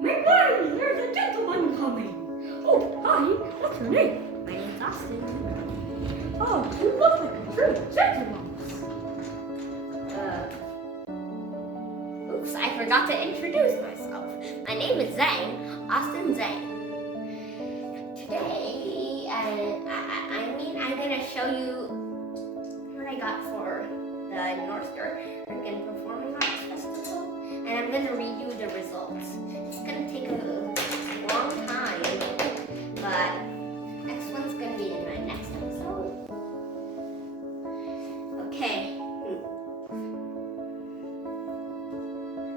Make way! There's a gentleman coming! Oh, hi, what's your name? My name's Austin. Oh, you look like a true gentleman. Oops, I forgot to introduce myself. My name is Zane, Austin Zane. Today, I'm gonna show you what I got for the North American Performing Arts Festival, and I'm gonna read you the results. It's gonna take a long time, but next one's gonna be in my next episode. Okay.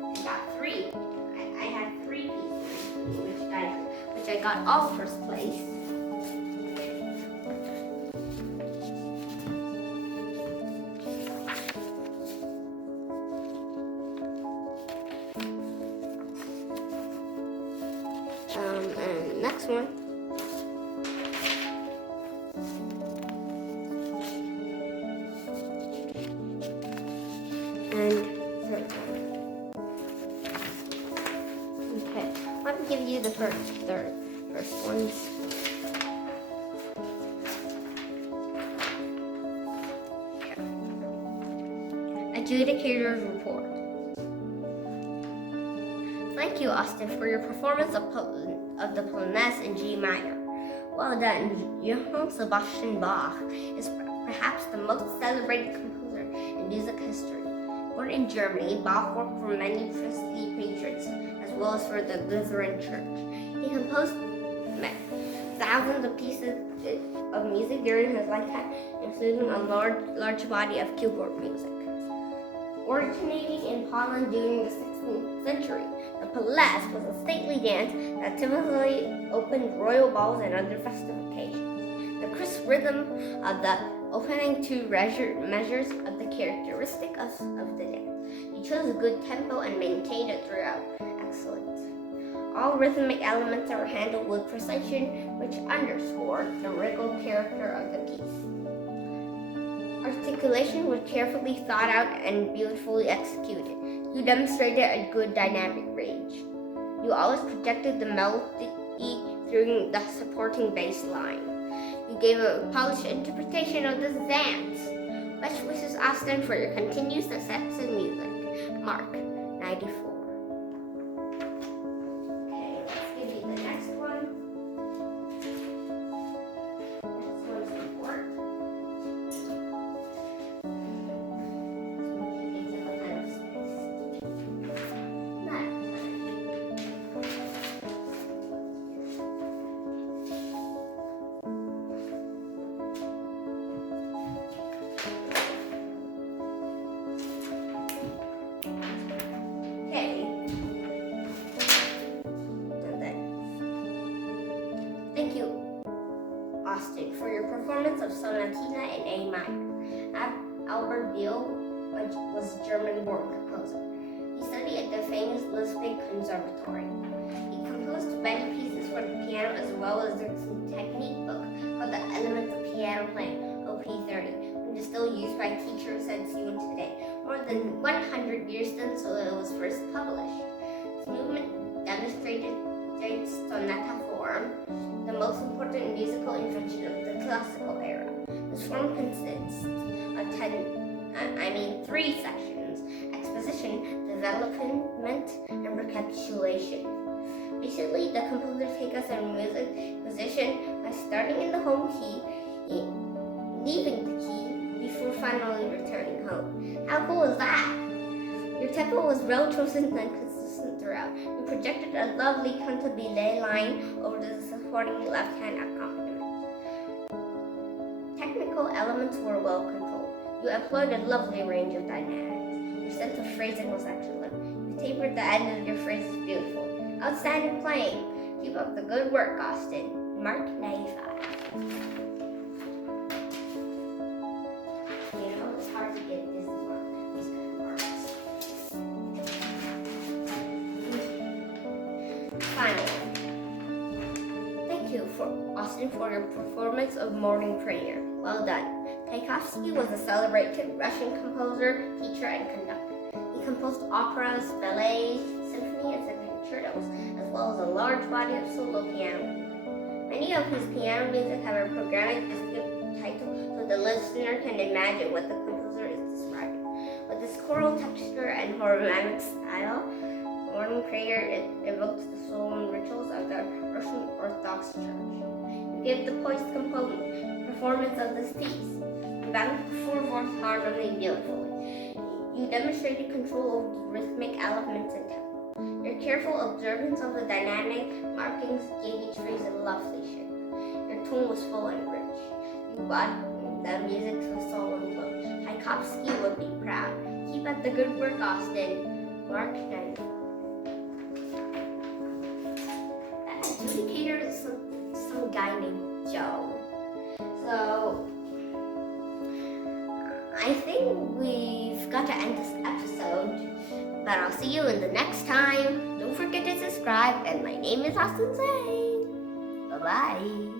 I got three. I had three pieces, which I got all first place. And next one. And third one. Okay, I'll give you the first ones. Okay. Adjudicator's report. Thank you, Austin, for your performance of the Polonaise in G minor. Well done. Johann Sebastian Bach is perhaps the most celebrated composer in music history. Born in Germany, Bach worked for many priestly patrons as well as for the Lutheran Church. He composed thousands of pieces of music during his lifetime, including a large body of keyboard music. Originating in Poland during the 16th century, the Polonaise was a stately dance that typically opened royal balls and other festive occasions. The crisp rhythm of the opening two measures of the characteristic of the dance. He chose a good tempo and maintained it throughout. Excellent. All rhythmic elements are handled with precision, which underscore the regal character of the piece. Articulation was carefully thought out and beautifully executed. You demonstrated a good dynamic range. You always projected the melody through the supporting bass line. You gave a polished interpretation of this dance. Best wishes, Austin, for your continued success in music. Mark, 94. Okay, let's give you the next one. Next one's report. Thank you, Austin, for your performance of Sonatina in A minor. Albert Biel was a German-born composer. He studied at the famous Leipzig Conservatory. He composed many pieces for the piano as well as there's a technique book called The Elements of Piano Playing, OP30, which is still used by teachers and students today, more than 100 years since it was first published. This movement demonstrated sonata form, the most important musical invention of the classical era. This form consists of 3 sections: exposition, development, and recapitulation. Basically, the composer takes us in music position by starting in the home key, leaving the key before finally returning home. How cool is that? Your tempo was well chosen and consistent throughout. You projected a lovely cantabile line over the supporting left-hand accompaniment. Technical elements were well controlled. You employed a lovely range of dynamics. Your sense of phrasing was excellent. You tapered the end of your phrases beautiful. Outstanding playing. Keep up the good work, Austin. Mark, 95. You know, it's hard to get these kind of marks. Finally, thank you, Austin, for your performance of Morning Prayer. Well done. Tchaikovsky was a celebrated Russian composer, teacher, and conductor. He composed operas, ballets, symphony, and concertos, as well as a large body of solo piano. Many of his piano music have a programmatic descriptive title so the listener can imagine what the composer is describing. With his choral texture and hormonic style, Morning Prayer evokes the solemn rituals of the Russian Orthodox Church. You give the poised performance of this piece. You balance the four-voice harmony beautifully. You demonstrated control of the rhythmic elements and tempo. Your careful observance of the dynamic markings gave each phrase a lovely shape. Your tone was full and rich. You brought the music to a solemn flow. Tchaikovsky would be proud. Keep up the good work, Austin. Mark 95. That adjudicator is some guy named Joe. So, I think we've got to end this episode, but I'll see you in the next time. Don't forget to subscribe, and my name is Austin Zhang. Bye-bye.